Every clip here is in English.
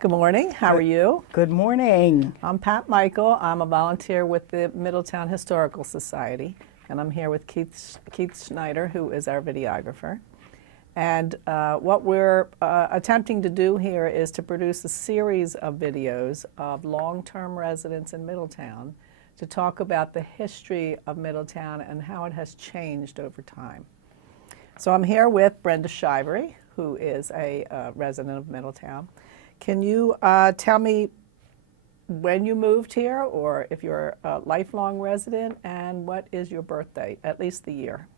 Good morning. How are you? Good morning. I'm Pat Michael. I'm a volunteer with the Middletown Historical Society, and I'm here with Keith Schneider, who is our videographer. And what we're attempting to do here is to produce a series of videos of long-term residents in Middletown to talk about the history of Middletown and how it has changed over time. So I'm here with Brenda Shivery, who is a resident of Middletown. Can you tell me when you moved here, or if you're a lifelong resident, and what is your birthday, at least the year?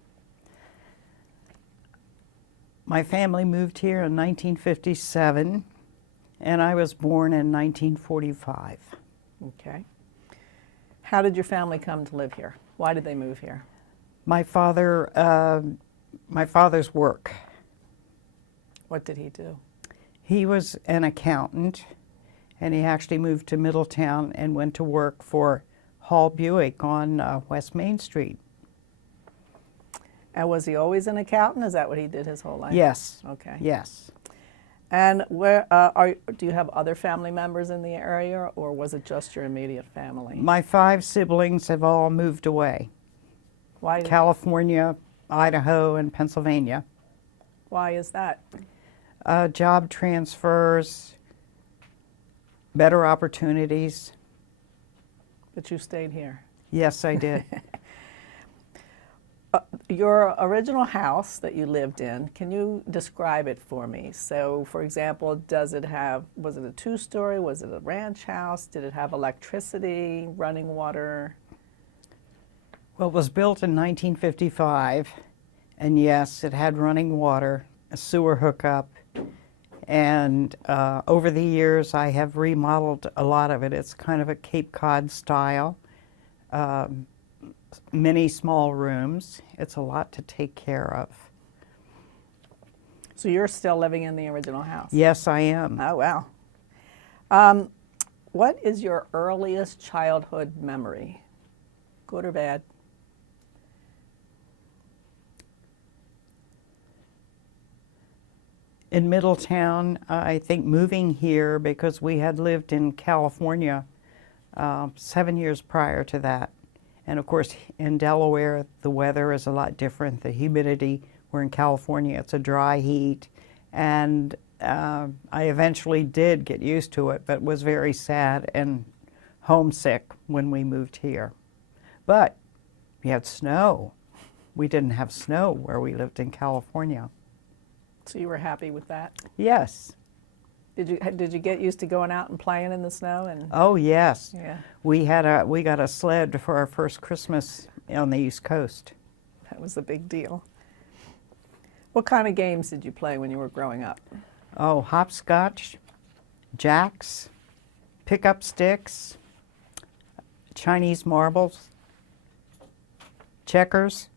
My family moved here in 1957, and I was born in 1945. Okay. How did your family come to live here? Why did they move here? My father's work. What did he do? He was an accountant, and he actually moved to Middletown and went to work for Hall Buick on West Main Street. And was he always an accountant? Is that what he did his whole life? Yes. Okay. Yes. And where do you have other family members in the area, or was it just your immediate family? My 5 siblings have all moved away. Why? California, Idaho, and Pennsylvania. Why is that? Job transfers, better opportunities. But you stayed here. Yes, I did. Your original house that you lived in, can you describe it for me? So, for example, was it a 2-story? Was it a ranch house? Did it have electricity, running water? Well, it was built in 1955, and yes, it had running water, a sewer hookup, and over the years I have remodeled a lot of it. It's kind of a Cape Cod style, many small rooms. It's a lot to take care of. So you're still living in the original house? Yes, I am. Oh, wow. What is your earliest childhood memory, good or bad? In Middletown, I think moving here because we had lived in California 7 years prior to that. And of course, in Delaware, the weather is a lot different. The humidity, we're in California, it's a dry heat. And I eventually did get used to it, but was very sad and homesick when we moved here. But we had snow. We didn't have snow where we lived in California. So you were happy with that? Yes. Did you get used to going out and playing in the snow? And oh yes. Yeah. We got a sled for our first Christmas on the East Coast. That was a big deal. What kind of games did you play when you were growing up? Oh, hopscotch, jacks, pick-up sticks, Chinese marbles, checkers.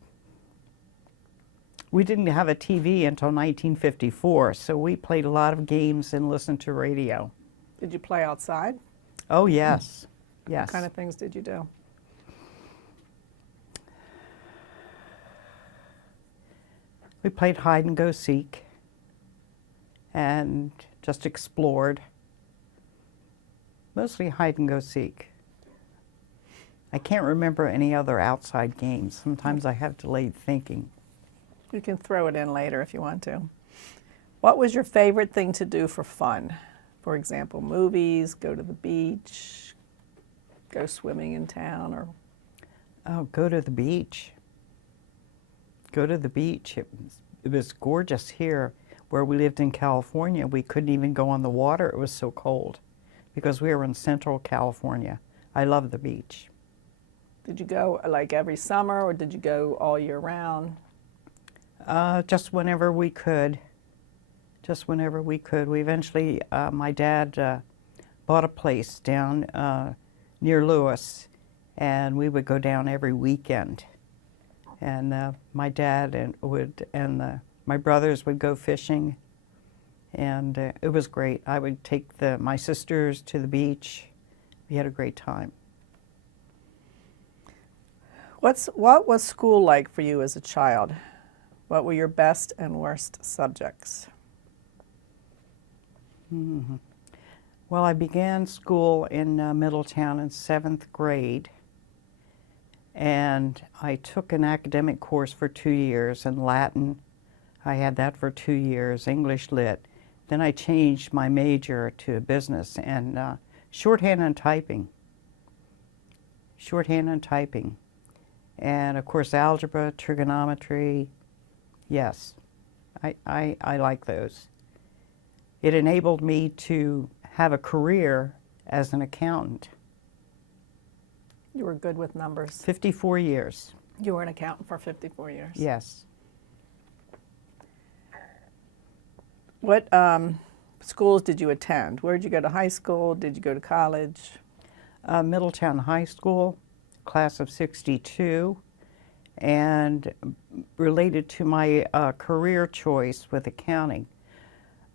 We didn't have a TV until 1954, so we played a lot of games and listened to radio. Did you play outside? Oh, yes. Yes. What kind of things did you do? We played hide and go seek and just explored. Mostly hide and go seek. I can't remember any other outside games. Sometimes I have delayed thinking. You can throw it in later if you want to. What was your favorite thing to do for fun? For example, movies, go to the beach, go swimming in town, or? Oh, go to the beach. Go to the beach. It was gorgeous here. Where we lived in California, we couldn't even go on the water. It was so cold because we were in Central California. I love the beach. Did you go like every summer, or did you go all year round? Just whenever we could. Just whenever we could. We eventually, my dad bought a place down near Lewis, and we would go down every weekend. And my dad and my brothers would go fishing, and it was great. I would take my sisters to the beach. We had a great time. What was school like for you as a child? What were your best and worst subjects? Mm-hmm. Well, I began school in Middletown in 7th grade, and I took an academic course for 2 years in Latin. I had that for 2 years, English Lit. Then I changed my major to business and shorthand and typing. Shorthand and typing. And of course, algebra, trigonometry, yes, I like those. It enabled me to have a career as an accountant. You were good with numbers. 54 years. You were an accountant for 54 years. Yes. What schools did you attend? Where did you go to high school? Did you go to college? Middletown High School, class of 62. And related to my career choice with accounting,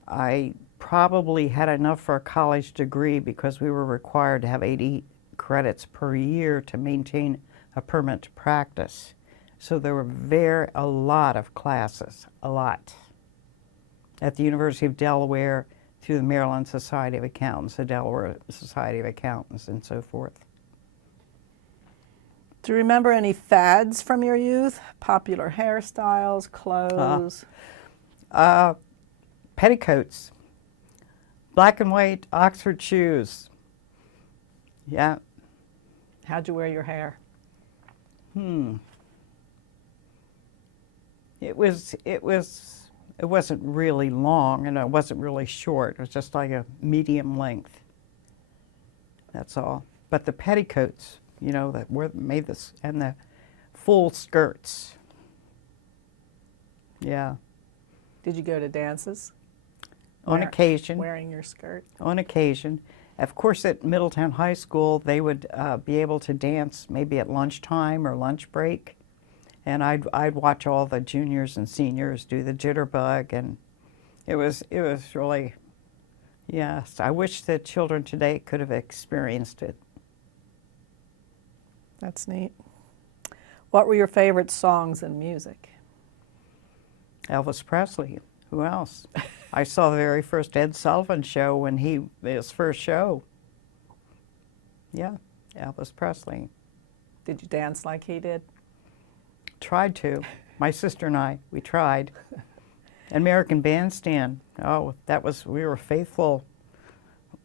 I probably had enough for a college degree because we were required to have 80 credits per year to maintain a permanent practice. So there were a lot of classes, a lot. At the University of Delaware, through the Maryland Society of Accountants, the Delaware Society of Accountants, and so forth. Do you remember any fads from your youth? Popular hairstyles, clothes? Petticoats, black and white Oxford shoes. Yeah. How'd you wear your hair? It wasn't really long and it wasn't really short. It was just like a medium length. That's all. But the petticoats, you know, that were made this, and the full skirts. Yeah. Did you go to dances? On occasion. Wearing your skirt? On occasion. Of course, at Middletown High School, they would be able to dance maybe at lunchtime or lunch break. And I'd watch all the juniors and seniors do the jitterbug, and it was really, yes, I wish the children today could have experienced it. That's neat. What were your favorite songs and music? Elvis Presley. Who else? I saw the very first Ed Sullivan show when his first show. Yeah, Elvis Presley. Did you dance like he did? Tried to. My sister and I, we tried. American Bandstand. Oh, we were faithful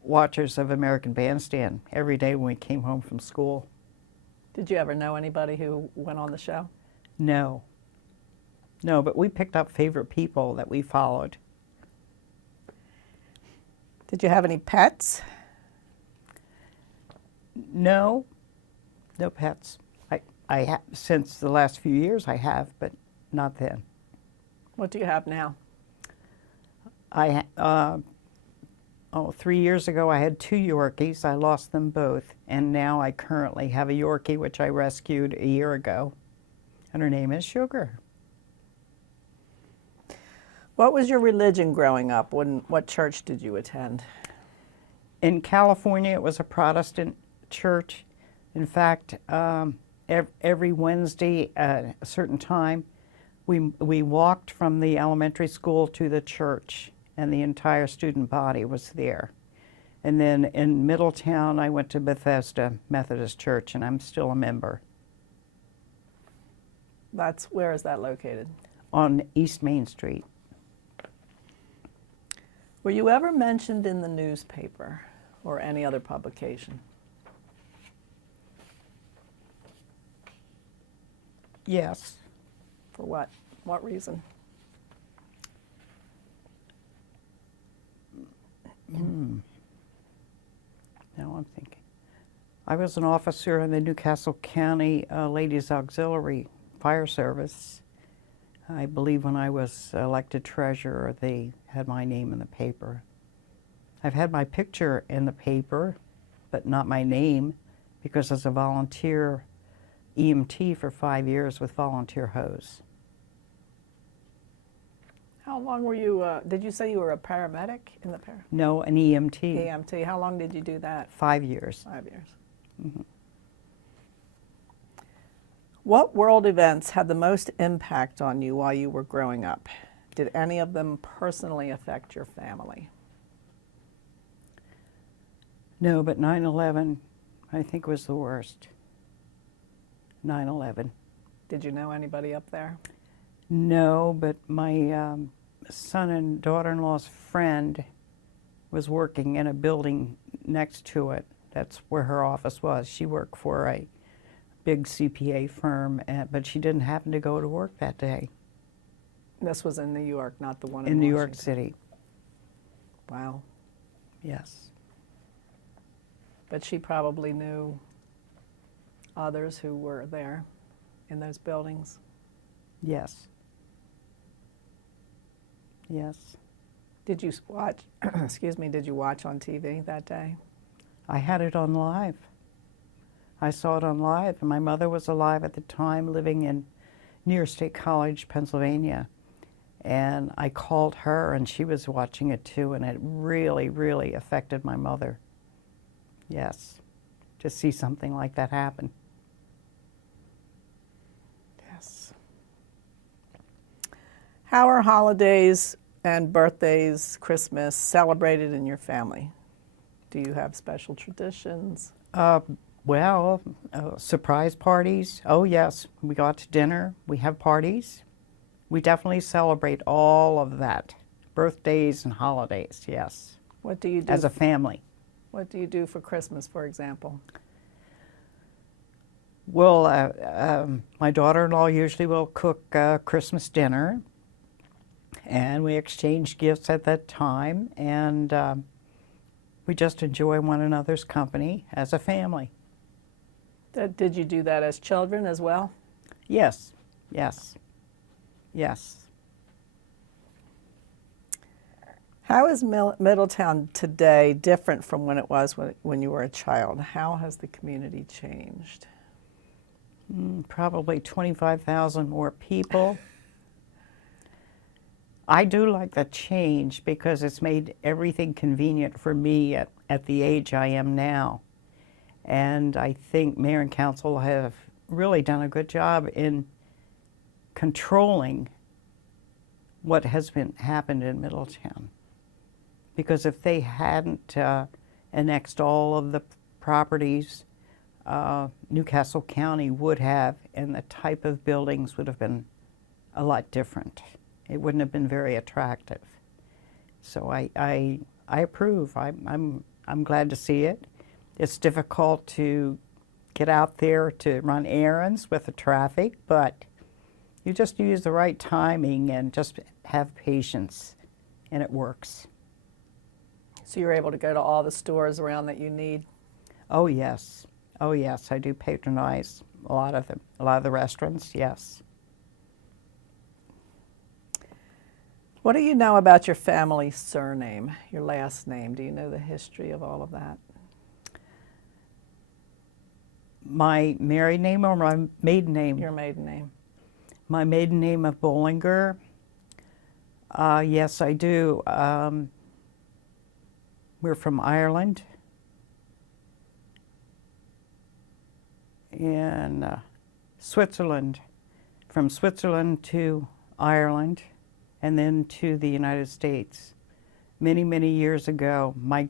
watchers of American Bandstand every day when we came home from school. Did you ever know anybody who went on the show? No. No, but we picked up favorite people that we followed. Did you have any pets? No. No pets. Since the last few years I have, but not then. What do you have now? 3 years ago I had 2 Yorkies. I lost them both, and now I currently have a Yorkie which I rescued a year ago, and her name is Sugar. What was your religion growing up? What church did you attend? In California, it was a Protestant church. In fact, every Wednesday at a certain time, we walked from the elementary school to the church, and the entire student body was there. And then in Middletown, I went to Bethesda Methodist Church, and I'm still a member. Where is that located? On East Main Street. Were you ever mentioned in the newspaper or any other publication? Yes. For what? What reason? Now I'm thinking. I was an officer in the Newcastle County Ladies Auxiliary Fire Service. I believe when I was elected treasurer, they had my name in the paper. I've had my picture in the paper, but not my name, because as a volunteer EMT for 5 years with Volunteer Hose. How long were you, did you say you were a paramedic in the No, an EMT. EMT. How long did you do that? 5 years. 5 years. Mm-hmm. What world events had the most impact on you while you were growing up? Did any of them personally affect your family? No, but 9/11, I think, was the worst. 9/11. Did you know anybody up there? No, but my son and daughter-in-law's friend was working in a building next to it. That's where her office was. She worked for a big CPA firm, but she didn't happen to go to work that day This was in New York, not the one in in New York Washington. City. Wow. Yes. But she probably knew others who were there in those buildings. Yes. Yes. Did you watch, excuse me, did you watch on TV that day? I had it on live. I saw it on live, and my mother was alive at the time, living in near State College, Pennsylvania. And I called her, and she was watching it too, and it really, really affected my mother. Yes, to see something like that happen. Yes. How are holidays and birthdays, Christmas, celebrated in your family? Do you have special traditions? Well, surprise parties. Oh, yes. We go out to dinner. We have parties. We definitely celebrate all of that. Birthdays and holidays, yes. What do you do? As a family. What do you do for Christmas, for example? Well, my daughter-in-law usually will cook Christmas dinner, and we exchange gifts at that time, and we just enjoy one another's company as a family. Did you do that as children as well? Yes, yes, yes. How is Middletown today different from when it was when you were a child? How has the community changed? Probably 25,000 more people. I do like the change because it's made everything convenient for me at the age I am now. And I think mayor and council have really done a good job in controlling what has happened in Middletown. Because if they hadn't annexed all of the properties, Newcastle County would have, and the type of buildings would have been a lot different. It wouldn't have been very attractive. So I approve. I'm glad to see it. It's difficult to get out there to run errands with the traffic, but you just use the right timing and just have patience, and it works. So you're able to go to all the stores around that you need? Oh yes, oh yes. I do patronize a lot of the restaurants. Yes. What do you know about your family surname, your last name? Do you know the history of all of that? My married name or my maiden name? Your maiden name. My maiden name of Bollinger. Yes, I do. We're from Ireland. And Switzerland. From Switzerland to Ireland, and then to the United States. Many, many years ago, my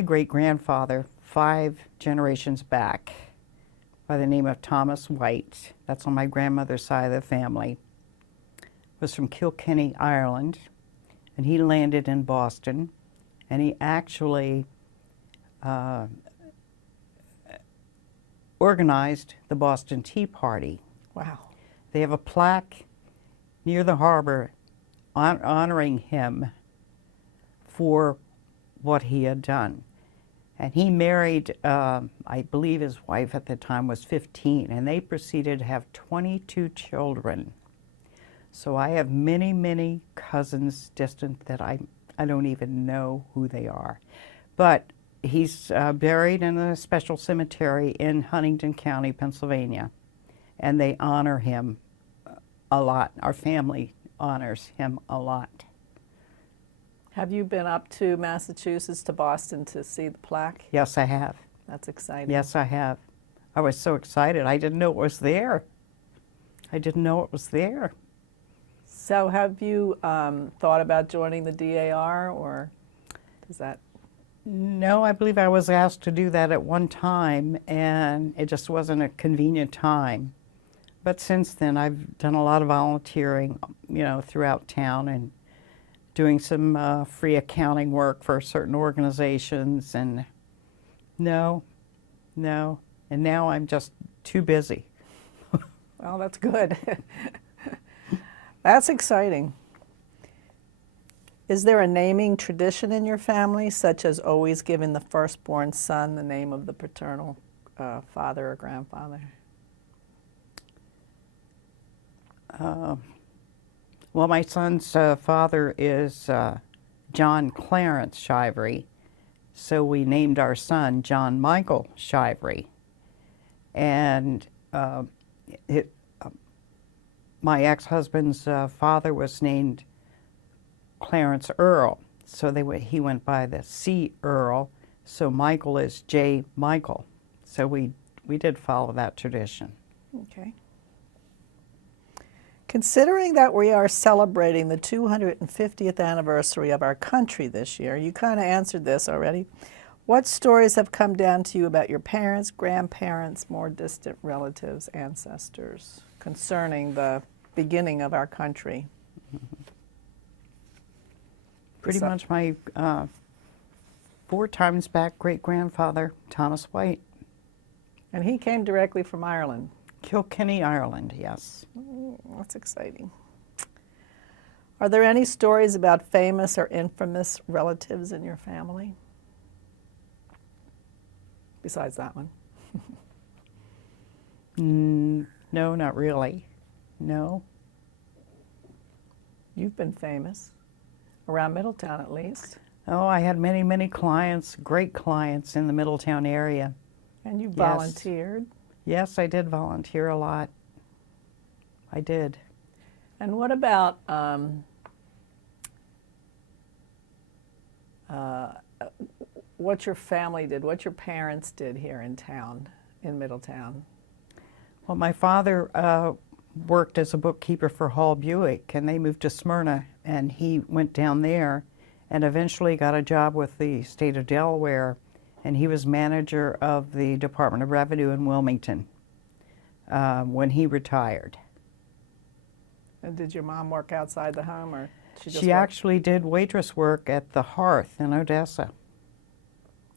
great-grandfather, 5 generations back, by the name of Thomas White, that's on my grandmother's side of the family, was from Kilkenny, Ireland, and he landed in Boston, and he actually organized the Boston Tea Party. Wow. They have a plaque near the harbor honoring him for what he had done. And he married, I believe his wife at the time was 15, and they proceeded to have 22 children. So I have many, many cousins distant that I don't even know who they are. But he's buried in a special cemetery in Huntington County, Pennsylvania, and they honor him a lot. Our family honors him a lot. Have you been up to Massachusetts, to Boston, to see the plaque? Yes, I have. That's exciting. Yes, I have. I was so excited. I didn't know it was there. I didn't know it was there. So have you thought about joining the DAR, or? Does that? No, I believe I was asked to do that at one time, and it just wasn't a convenient time. But since then, I've done a lot of volunteering, throughout town and doing some free accounting work for certain organizations. And no, and now I'm just too busy. Well, that's good. That's exciting. Is there a naming tradition in your family, such as always giving the firstborn son the name of the paternal father or grandfather? Well, my son's father is John Clarence Shivery, so we named our son John Michael Shivery. And my ex-husband's father was named Clarence Earl, so he went by the C. Earl, so Michael is J. Michael. So we did follow that tradition. Okay. Considering that we are celebrating the 250th anniversary of our country this year, you kind of answered this already. What stories have come down to you about your parents, grandparents, more distant relatives, ancestors concerning the beginning of our country? Pretty much my 4 times back great-grandfather, Thomas White. And he came directly from Ireland. Kilkenny, Ireland, yes. That's exciting. Are there any stories about famous or infamous relatives in your family? Besides that one. No, not really. No. You've been famous. Around Middletown, at least. Oh, I had many, many clients, great clients in the Middletown area. And you Yes. volunteered. Yes, I did volunteer a lot. I did. And what about what your family did, what your parents did here in town, in Middletown? Well, my father worked as a bookkeeper for Hall Buick, and they moved to Smyrna, and he went down there and eventually got a job with the state of Delaware, and he was manager of the Department of Revenue in Wilmington when he retired. And did your mom work outside the home, or she just She worked? actually did waitress work at the Hearth in Odessa.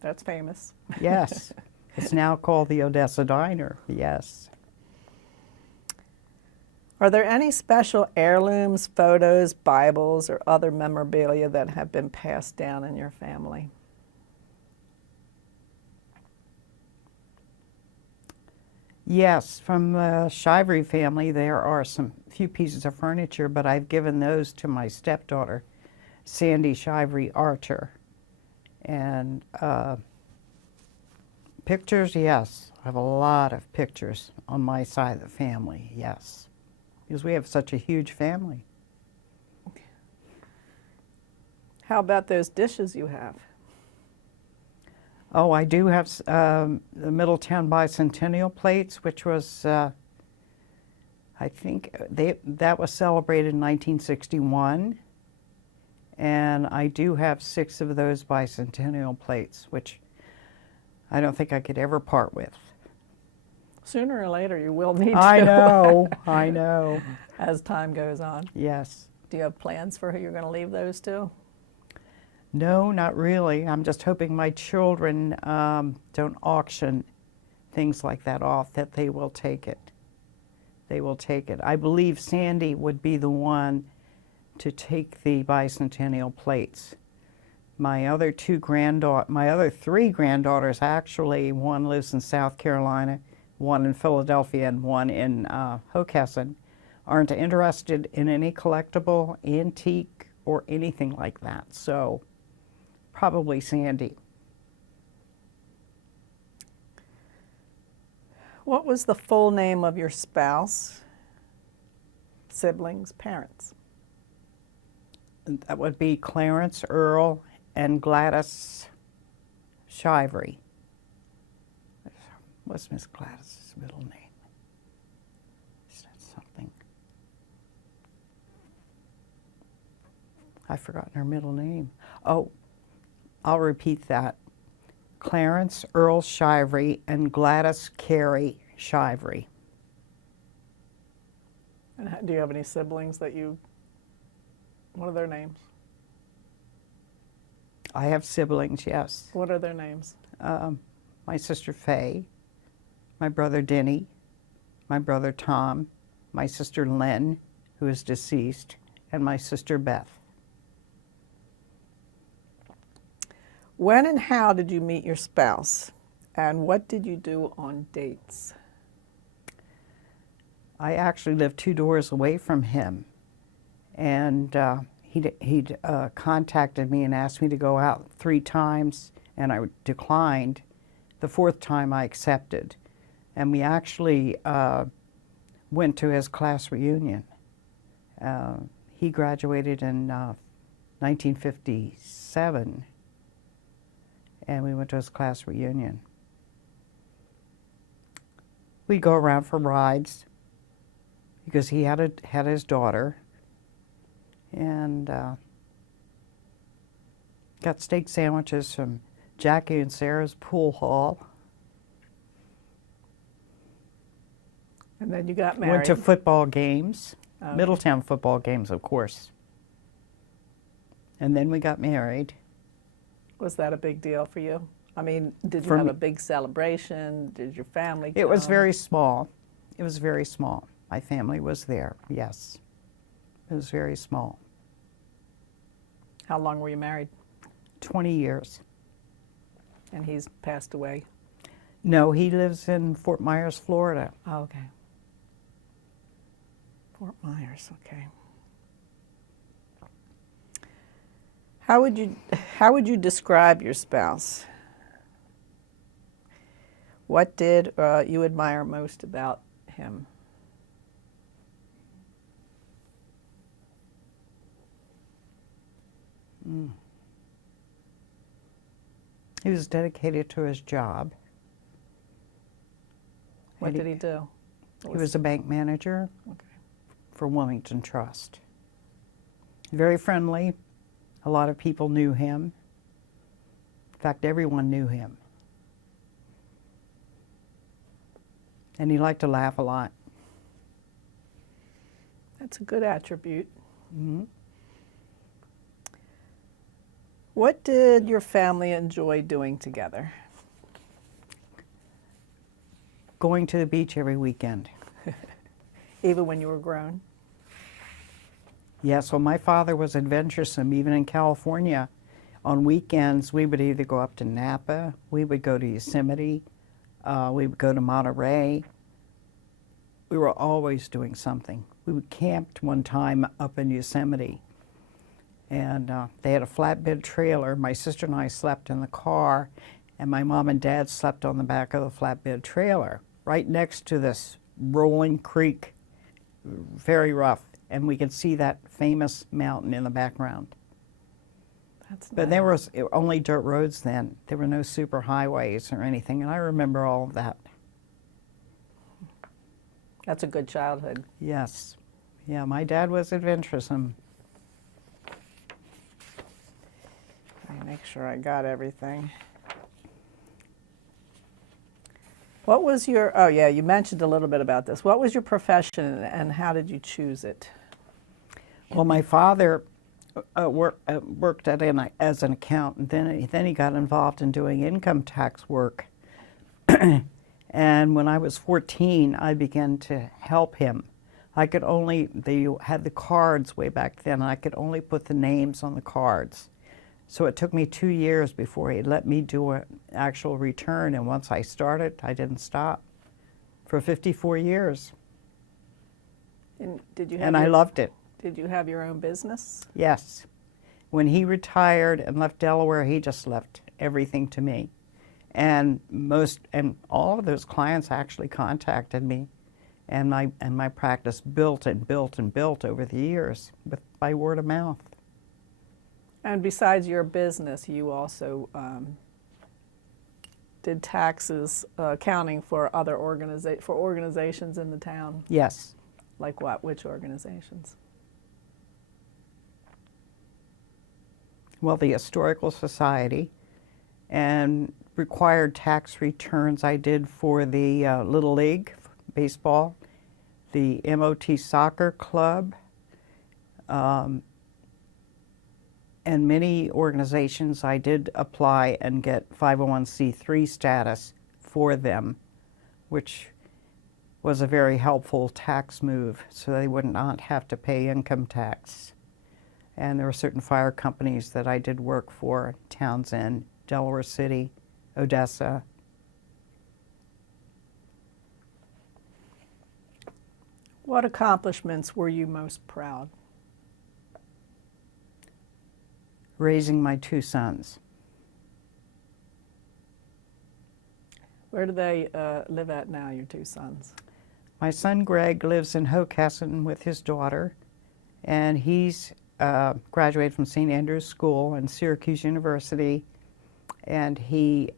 That's famous. Yes. It's now called the Odessa Diner, yes. Are there any special heirlooms, photos, Bibles, or other memorabilia that have been passed down in your family? Yes, from the Shivery family, there are some few pieces of furniture, but I've given those to my stepdaughter, Sandy Shivery Archer. And pictures, yes. I have a lot of pictures on my side of the family, yes. Because we have such a huge family. How about those dishes you have? Oh, I do have the Middletown Bicentennial plates, which was, I think, that was celebrated in 1961. And I do have 6 of those bicentennial plates, which I don't think I could ever part with. Sooner or later, you will need to. I know, I know. As time goes on. Yes. Do you have plans for who you're going to leave those to? No, not really. I'm just hoping my children don't auction things like that off, that they will take it. They will take it. I believe Sandy would be the one to take the bicentennial plates. My other 3 granddaughters, actually, one lives in South Carolina, one in Philadelphia, and one in Hockessin, aren't interested in any collectible, antique, or anything like that. So probably Sandy. What was the full name of your spouse, siblings, parents? That would be Clarence Earl and Gladys Shivery. What's Miss Gladys's middle name? Is that something? I've forgotten her middle name. Oh, I'll repeat that. Clarence Earl Shivery and Gladys Carey Shivery. And do you have any siblings that you, what are their names? I have siblings, yes. What are their names? My sister Faye, my brother Denny, my brother Tom, my sister Len, who is deceased, and my sister Beth. When and how did you meet your spouse? And what did you do on dates? I actually lived 2 doors away from him, and he'd contacted me and asked me to go out 3 times, and I declined. The 4th time I accepted, and we actually went to his class reunion. He graduated in 1957, and we went to his class reunion. We'd go around for rides because he had his daughter, and got steak sandwiches from Jackie and Sarah's pool hall. And then you got married. Went to football games, Okay. Middletown football games, of course. And then we got married. Was that a big deal for you? I mean, did you For have me- a big celebration? Did your family It was come? very small. It was very small. My family was there, yes. It was very small. How long were you married? 20 years. And he's passed away? No, he lives in Fort Myers, Florida. Oh, okay. Fort Myers, okay. How would you describe your spouse? What did you admire most about him? He was dedicated to his job. What did he do? He was a bank manager Okay. for Wilmington Trust. Very friendly. A lot of people knew him. In fact, everyone knew him. And he liked to laugh a lot. That's a good attribute. Mhm. What did your family enjoy doing together? Going to the beach every weekend. Even when you were grown? Yes, well, my father was adventuresome, even in California. On weekends, we would either go up to Napa, we would go to Yosemite, we would go to Monterey. We were always doing something. We camped one time up in Yosemite, and they had a flatbed trailer. My sister and I slept in the car, and my mom and dad slept on the back of the flatbed trailer, right next to this rolling creek, very rough, and we could see that famous mountain in the background. That's But nice. there was only dirt roads then. There were no super highways or anything, and I remember all of that. That's a good childhood. Yes. Yeah, my dad was adventuresome. Let me make sure I got everything. What was your, oh yeah, you mentioned a little bit about this. What was your profession and how did you choose it? Well, my father worked as an accountant. Then he got involved in doing income tax work. And when I was 14, I began to help him. They had the cards way back then, and I could only put the names on the cards. So it took me 2 years before he let me do an actual return, and once I started, I didn't stop for 54 years. And did you have And I loved it. Did you have your own business? Yes. When he retired and left Delaware, he just left everything to me. And all of those clients actually contacted me, and my practice built and built and built over the years by word of mouth. And besides your business, you also did taxes, accounting for other organizations in the town. Yes. Like what? Which organizations? well, the Historical Society, and required tax returns I did for the Little League baseball, the MOT Soccer Club, and many organizations. I did apply and get 501c3 status for them, which was a very helpful tax move, so they would not have to pay income tax. And there were certain fire companies that I did work for: Townsend, Delaware City, Odessa. What accomplishments were you most proud? Raising my 2 sons. Where do they live at now, your 2 sons? My son Greg lives in Hockessin with his daughter, and he's graduated from St. Andrew's School and Syracuse University, and he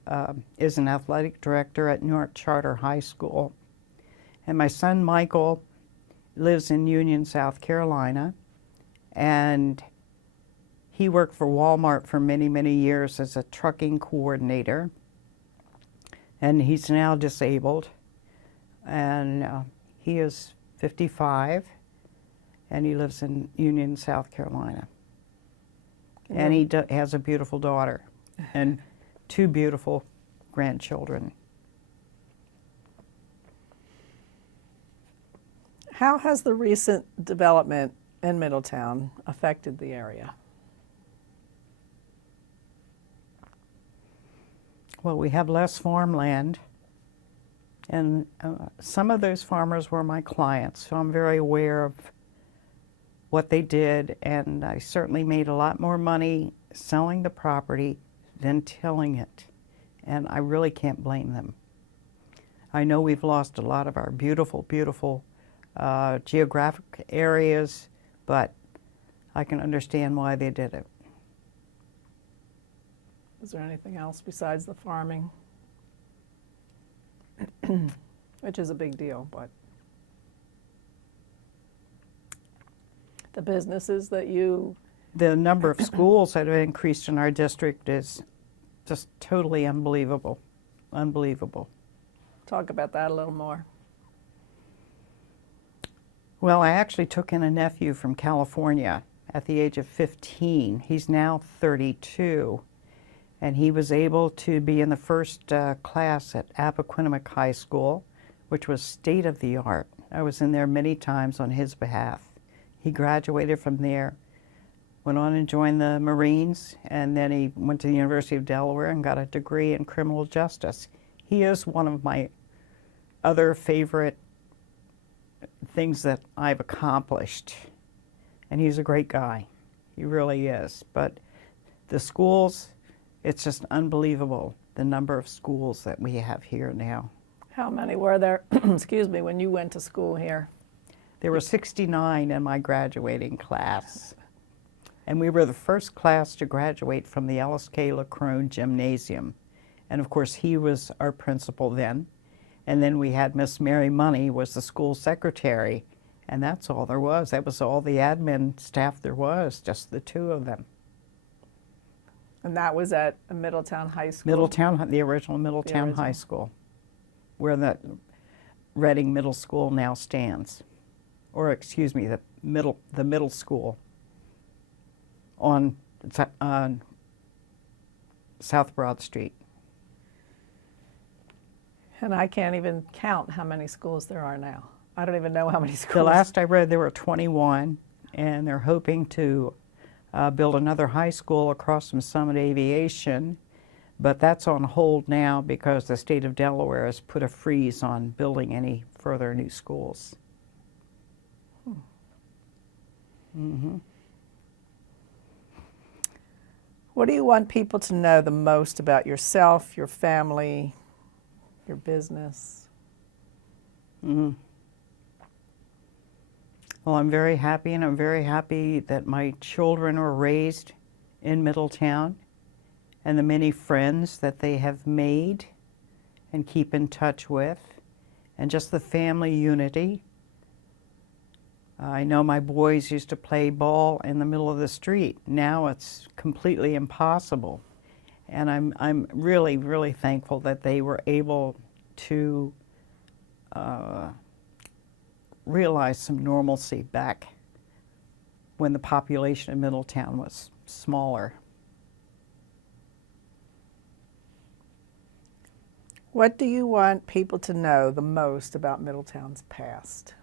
is an athletic director at Newark Charter High School. And my son Michael lives in Union, South Carolina, and he worked for Walmart for many, many years as a trucking coordinator, and he's now disabled, and he is 55, and he lives in Union, South Carolina. And he has a beautiful daughter and 2 beautiful grandchildren. How has the recent development in Middletown affected the area? Well, we have less farmland, and some of those farmers were my clients, so I'm very aware of what they did, and I certainly made a lot more money selling the property than tilling it, and I really can't blame them. I know we've lost a lot of our beautiful, beautiful geographic areas, but I can understand why they did it. Is there anything else besides the farming? Which is a big deal, but the businesses that you... The number of schools that have increased in our district is just totally unbelievable. Unbelievable. Talk about that a little more. Well, I actually took in a nephew from California at the age of 15. He's now 32. And he was able to be in the first class at Appoquinimink High School, which was state of the art. I was in there many times on his behalf. He graduated from there, went on and joined the Marines, and then he went to the University of Delaware and got a degree in criminal justice. He is one of my other favorite things that I've accomplished. And he's a great guy. He really is. But the schools, it's just unbelievable, the number of schools that we have here now. How many were there, excuse me, when you went to school here? There were 69 in my graduating class. And we were the first class to graduate from the Ellis K. LaCrone Gymnasium. And of course, he was our principal then. And then we had Miss Mary Money was the school secretary. And that's all there was. That was all the admin staff there was, just the 2 of them. And that was at Middletown High School? Middletown, the original Middletown High School, where the Reading Middle School now stands. Or excuse me, the middle school on South Broad Street. And I can't even count how many schools there are now. I don't even know how many schools. The last I read, there were 21, and they're hoping to build another high school across from Summit Aviation, but that's on hold now because the state of Delaware has put a freeze on building any further new schools. Mm-hmm. What do you want people to know the most about yourself, your family, your business? Mm-hmm. Well, I'm very happy, and I'm very happy that my children were raised in Middletown and the many friends that they have made and keep in touch with, and just the family unity. I know my boys used to play ball in the middle of the street. Now it's completely impossible. And I'm really, really thankful that they were able to realize some normalcy back when the population of Middletown was smaller. What do you want people to know the most about Middletown's past?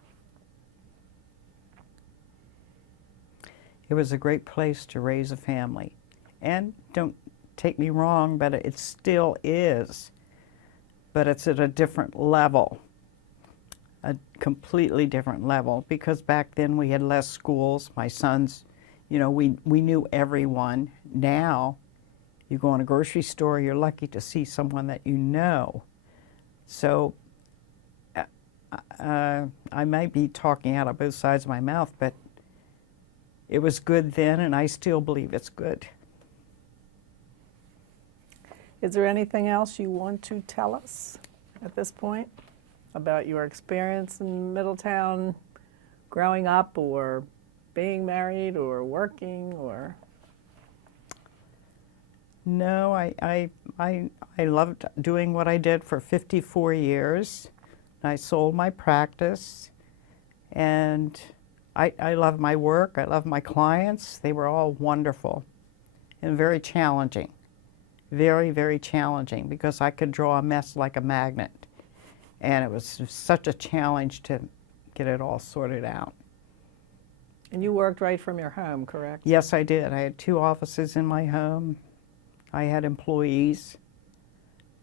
It was a great place to raise a family. And don't take me wrong, but it still is. But it's at a different level, a completely different level, because back then we had less schools. My sons, you know, we knew everyone. Now, you go in a grocery store, you're lucky to see someone that you know. So I might be talking out of both sides of my mouth, but it was good then, and I still believe it's good. Is there anything else you want to tell us at this point about your experience in Middletown, growing up, or being married, or working, or? No, I loved doing what I did for 54 years. I sold my practice, and I love my work. I love my clients. They were all wonderful and very challenging. Very, very challenging, because I could draw a mess like a magnet. And it was such a challenge to get it all sorted out. And you worked right from your home, correct? Yes, I did. I had 2 offices in my home. I had employees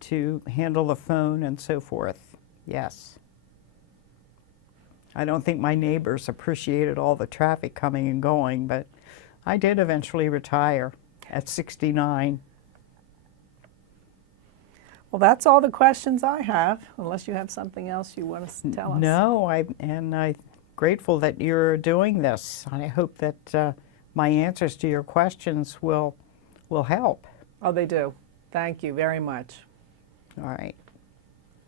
to handle the phone and so forth. Yes. I don't think my neighbors appreciated all the traffic coming and going, but I did eventually retire at 69. Well, that's all the questions I have, unless you have something else you want to tell us. No, I'm grateful that you're doing this. I hope that my answers to your questions will help. Oh, they do. Thank you very much. All right.